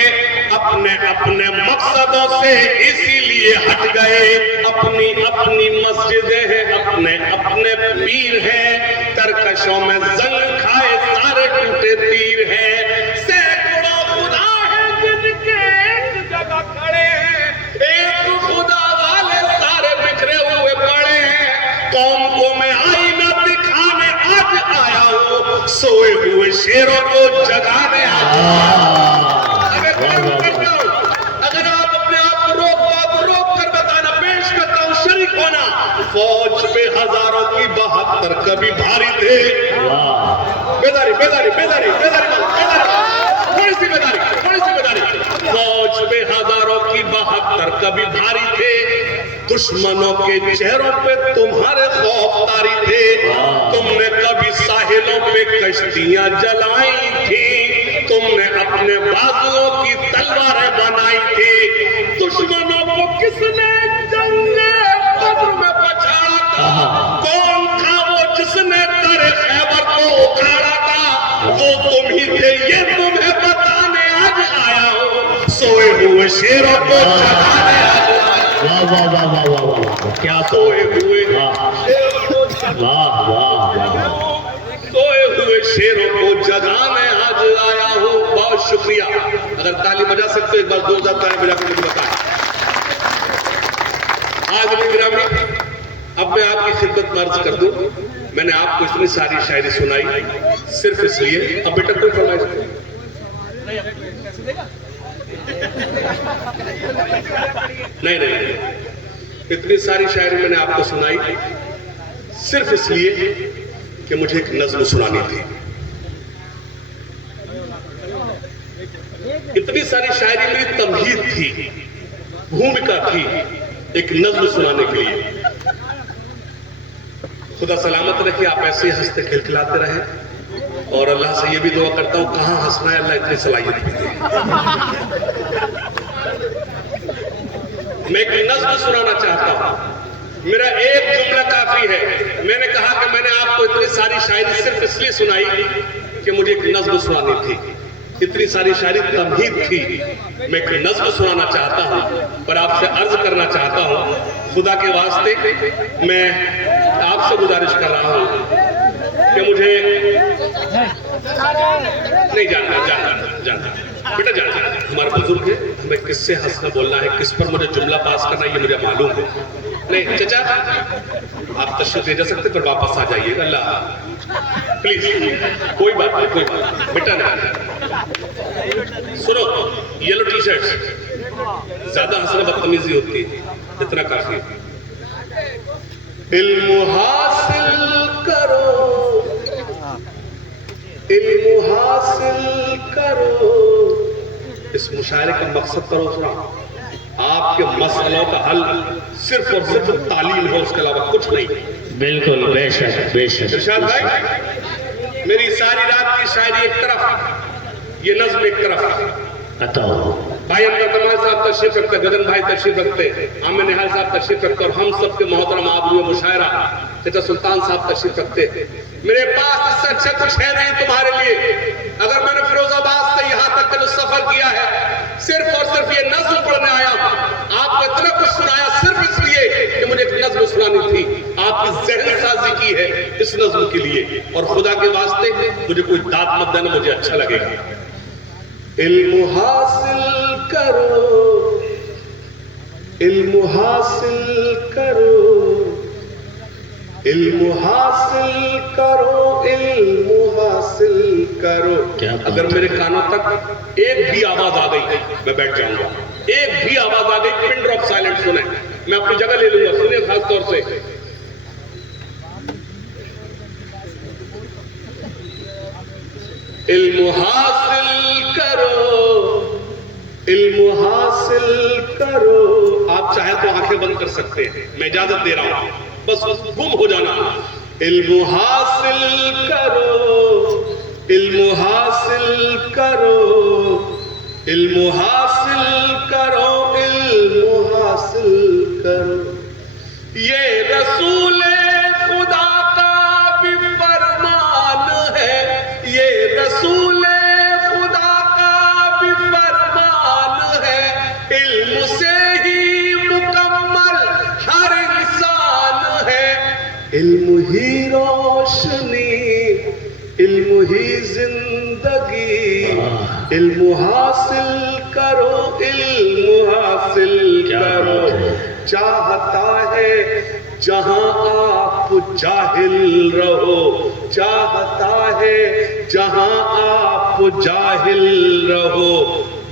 अपने अपने मकसदों से इसीलिए हट गए। अपनी अपनी मस्जिदें हैं, अपने अपने पीर हैं, तरकशों में जंग खाए सारे टूटे तीर हैं। सैकड़ों खुदा है जिनके एक जगह खड़े हैं, एक खुदा वाले सारे बिखरे हुए पड़े हैं। कौम को मैं आईना दिखाने आज आया हूँ, सोए हुए शेरों को जगाने अगर आप अपने आप को रोक कर बताना, पेश करता हूँ शरीक होना। फौज पे हजारों की 72 कभी भारी थे। बेदारी बेदारी बेदारी बेदारी थोड़ी सी बेदारी, थोड़ी सी बेदारी। फौज पे हजारों की 72 कभी भारी थे, दुश्मनों के चेहरों पे तुम्हारे खौफ तारी थे। तुमने कभी साहिलों पे कश्तियां जलाई थी, तुमने अपने बाजुओं की तलवारें बनाई थी। दुश्मनों को किसने जंगे बद्र में पछाड़ा था? कौन था वो जिसने तेरे खैबर को उखाड़ा था? वो तुम ही थे, ये तुम्हें बताने आज आया हूँ, सोए हुए शेरों को जगाने आज आया। वाह वाह वाह वाह वाह वाह, क्या सोए हुए वाह वाह वाह, सोए हुए शेरों को जगाने आज आया हूँ। बहुत शुक्रिया। अगर ताली बजा सकते हो एक बार 2000 ताली बजा कर मुझे बताएं। आज गिरामी, अब मैं आपकी खिदमत में अर्ज कर दूं, मैंने आपको इतनी सारी शायरी सुनाई सिर्फ इसलिए। अब बेटा कोई फरमाइश नहीं, इतनी सारी शायरी मैंने आपको सुनाई सिर्फ इसलिए कि मुझे एक नज्म सुनानी थी। इतनी सारी शायरी मेरी तमहीद थी, भूमिका थी एक नज्म सुनाने के लिए। खुदा सलामत रखे, आप ऐसे हंसते खिलखिलाते रहे, और अल्लाह से ये भी दुआ करता हूं कहां हंसना है अल्लाह इतनी सलाहियत भी दे। मैं एक नज्म सुनाना चाहता हूं, मेरा एक जुमला काफी है। मैंने कहा कि मैंने आपको इतनी सारी शायरी सिर्फ इसलिए सुनाई कि मुझे एक नज्म सुनानी थी। इतनी सारी शायरी तमहीद थी, मैं एक नज्म सुनाना चाहता हूं, पर आपसे अर्ज करना चाहता हूं, खुदा के वास्ते मैं आपसे गुजारिश कर रहा हूं कि मुझे नहीं जानना बेटा, जानना हमारे बुजुर्ग है, हमें किससे हंसना बोलना है, किस पर मुझे जुमला पास करना है, ये मुझे मालूम है। नहीं चाचा, आप तशरीफ ले जा सकते पर वापस आ जाइए। अल्लाह प्लीज, कोई बात नहीं, कोई बात बेटा नहीं। सुनो, येलो टी शर्ट ज्यादा हंसना बदतमीजी होती है, इतना काफी। इल्म हासिल करो, इल्म हासिल करो। इस मुशायरे का मकसद करो सुना, आपके मसलों का हल सिर्फ और सिर्फ तालीम है, उसके अलावा कुछ नहीं। बिल्कुल, बेशक बेशक। इरशाद भाई, मेरी सारी रात की शायरी एक तरफ, ये नज्म एक तरफ। बताओ। भाई अनवर कमाल साहब तशरीफ रखते, गगन भाई तशरीफ रखते, आमिर निहाल साहब तशरीफ रखते और हम सबके मोहतरम आबरू मुशायरा चाचा सुल्तान साहब तशरीफ रखते। मेरे पास इससे अच्छा कुछ है नहीं तुम्हारे लिए। अगर मैंने फिरोजाबाद से यहाँ तक का जो सफर किया है सिर्फ और सिर्फ ये नज्म पढ़ने आया हूँ, आपको इतना कुछ सुनाया सिर्फ इसलिए कि मुझे एक नज्म सुनानी थी, आपकी जहन साजी की है इस नज्म के लिए। और खुदा के वास्ते मुझे कोई दाद मत देना, मुझे अच्छा लगेगा। इल्म हासिल करो, इल्म हासिल करो, इल्म हासिल करो, इल्म हासिल करो। अगर मेरे कानों तक एक भी आवाज आ गई मैं बैठ जाऊंगा, एक भी आवाज आ गई पिन ड्रॉप साइलेंट सुने मैं अपनी जगह ले लूंगा। सुनिए खास तौर से इल्म हासिल करो, इल्म हासिल करो। आप चाहे तो आंखें बंद कर सकते हैं, मैं इजाजत दे रहा हूं, बस गुम हो जाना। इल्म हासिल करो, इल्म हासिल करो, इल्म हासिल करो, इल्म हासिल करो। ये रसूल खुदा का भी फरमान है, ये रसूल खुदा का भी फरमान है। इल्म से ही मुकम्मल हर इंसान है, इल्म ही रोशनी, इल्म ही जिंदगी। इल्म हासिल करो, इल्म हासिल करो। चाहता है जहां आप जाहिल रहो, चाहता है जहां आप जाहिल रहो।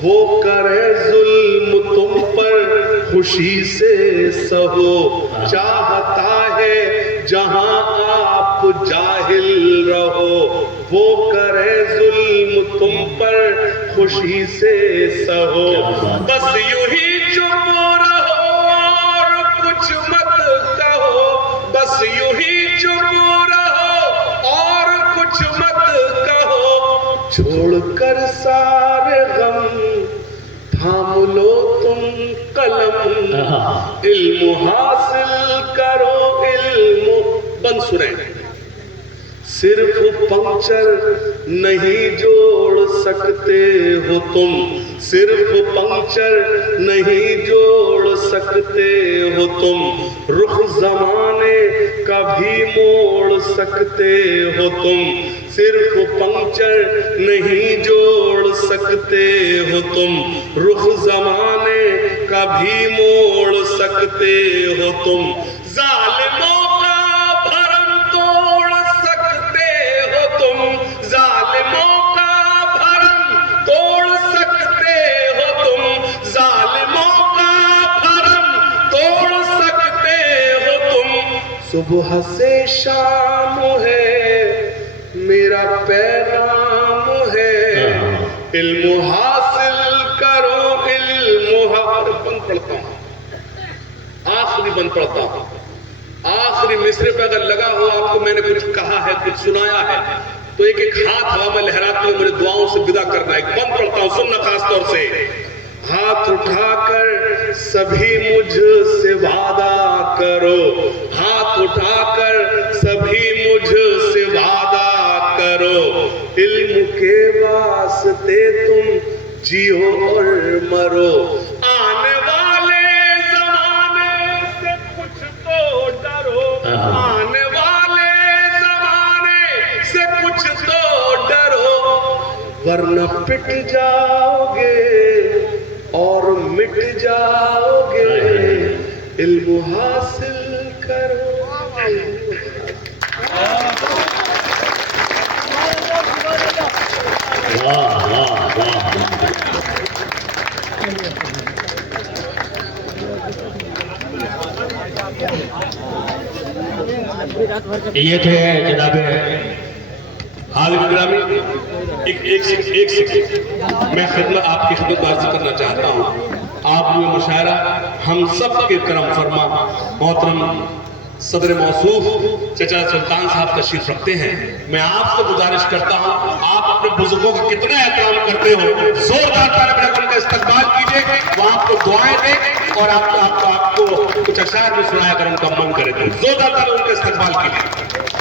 वो करे जुल्म तुम पर खुशी से सहो, चाहता है जहां आप जाहिल रहो। वो करे जुल्म तुम पर खुशी से सहो। बस यूं ही चुप रहो और कुछ मत कहो, बस यूं ही चुप रहो और कुछ मत कहो। छोड़कर सारे गम थाम लो तुम कलम, इल्म हासिल करो, इल्म। बंद सुने। सिर्फ पंक्चर नहीं जोड़ सकते हो तुम, सिर्फ पंक्चर नहीं जोड़ सकते हो तुम। रुख जमाने का भी मोड़ सकते हो तुम, सिर्फ पंक्चर नहीं जोड़ सकते हो तुम। रुख जमाने का भी मोड़ सकते हो तुम। जालिमों का भरम तोड़ सकते हो तुम, जालिमों का भरम तोड़ सकते हो तुम, जालिमों का भरम तोड़ सकते हो तुम। सुबह से शाम है मेरा पैगाम है, इल्म हासिल करो, इल्म हासिल। बंद पढ़ता हूं, आखिरी बंद पढ़ता हूं। आखिरी मिसरे पे अगर लगा हो आपको मैंने कुछ कहा है, कुछ सुनाया है, तो एक एक हाथ हवा में लहराते हुए मेरे दुआओं से विदा करना। एक बंद पढ़ता हूं, सुनना खास तौर से। हाथ उठाकर सभी मुझसे वादा करो, हाथ उठाकर सभी मुझसे वादा करो। इल्म के वास्ते तुम जियो और मरो। आने वाले जमाने से कुछ तो डरो, आने वाले जमाने से कुछ तो डरो, वरना पिट जाओगे और मिट जाओगे। इल्म हासिल करो। वाह वाह वाह। ये थे जनाब आलिम गिरामी। एक सेकंड मैं खिदमत आपकी खिदमत अर्ज करना चाहता हूँ। आप ये मुशायरा हम सब के करम फरमा मोहतरम सदर मौसूफ चाचा सुल्तान साहब तशरीफ रखते हैं। मैं आपसे गुजारिश करता हूँ आप अपने बुजुर्गों का कितना एहतराम करते हो, जोरदार ताली बजाकर उनका इस्तकबाल कीजिए। वो आपको दुआएं दे और आपको कुछ अशार भी सुनाया अगर उनका मन करे तो। जोरदार ताली उनका इस्तकबाल कीजिए।